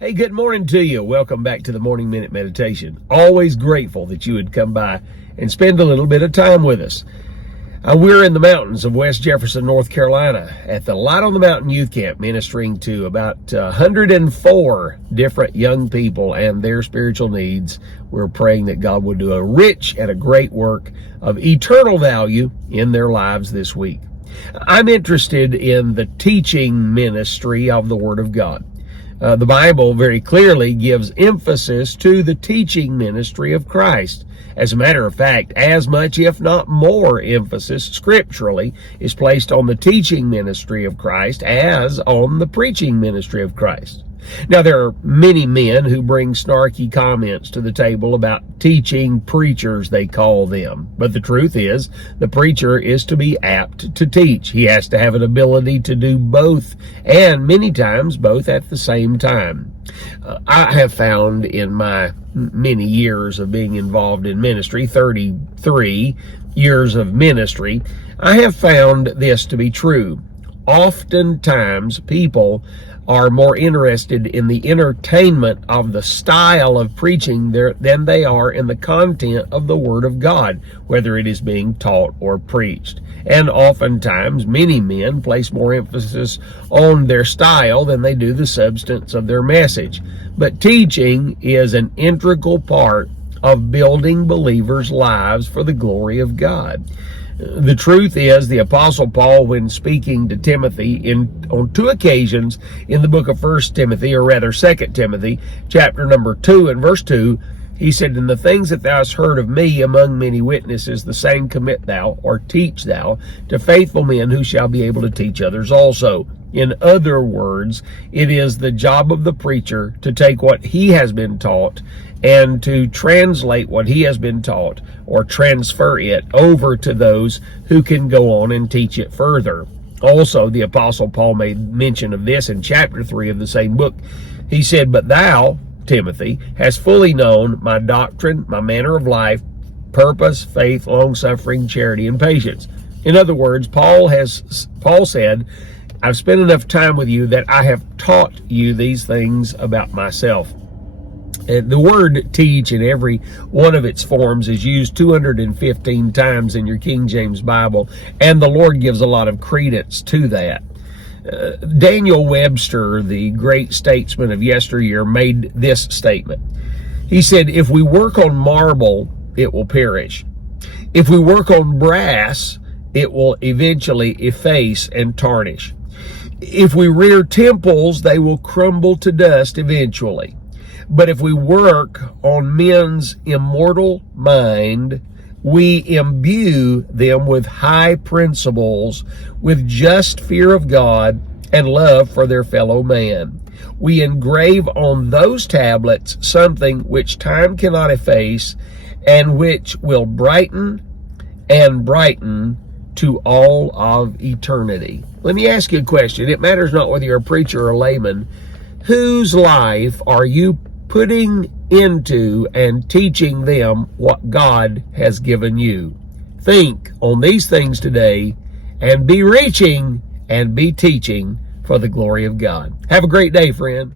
Hey, good morning to you. Welcome back to the Morning Minute Meditation. Always grateful that you would come by and spend a little bit of time with us. We're in the mountains of West Jefferson, North Carolina at the Light on the Mountain Youth Camp, ministering to about 104 different young people and their spiritual needs. We're praying that God will do a rich and a great work of eternal value in their lives this week. I'm interested in the teaching ministry of the Word of God. The Bible very clearly gives emphasis to the teaching ministry of Christ. As a matter of fact, as much, if not more, emphasis scripturally is placed on the teaching ministry of Christ as on the preaching ministry of Christ. Now, there are many men who bring snarky comments to the table about teaching preachers, they call them. But the truth is, the preacher is to be apt to teach. He has to have an ability to do both, and many times both at the same time. I have found in my many years of being involved in ministry, 33 years of ministry, I have found this to be true. Oftentimes, people are more interested in the entertainment of the style of preaching than they are in the content of the Word of God, whether it is being taught or preached. And oftentimes, many men place more emphasis on their style than they do the substance of their message. But teaching is an integral part of building believers' lives for the glory of God. The truth is, the Apostle Paul, when speaking to Timothy on two occasions in the book of 1 Timothy, or rather 2 Timothy, chapter number 2 and verse 2, he said, "And the things that thou hast heard of me among many witnesses, the same commit thou, or teach thou, to faithful men who shall be able to teach others also." In other words, it is the job of the preacher to take what he has been taught and to translate what he has been taught, or transfer it over to those who can go on and teach it further. Also, the Apostle Paul made mention of this in chapter 3 of the same book. He said, "But thou, Timothy, hast fully known my doctrine, my manner of life, purpose, faith, long-suffering, charity, and patience." In other words, Paul said, "I've spent enough time with you that I have taught you these things about myself." The word teach in every one of its forms is used 215 times in your King James Bible, and the Lord gives a lot of credence to that. Daniel Webster, the great statesman of yesteryear, made this statement. He said, "If we work on marble, it will perish. If we work on brass, it will eventually efface and tarnish. If we rear temples, they will crumble to dust eventually. But if we work on men's immortal mind, we imbue them with high principles, with just fear of God and love for their fellow man. We engrave on those tablets something which time cannot efface and which will brighten and brighten to all of eternity." Let me ask you a question. It matters not whether you're a preacher or a layman. Whose life are you putting into and teaching them what God has given you? Think on these things today and be reaching and be teaching for the glory of God. Have a great day, friend.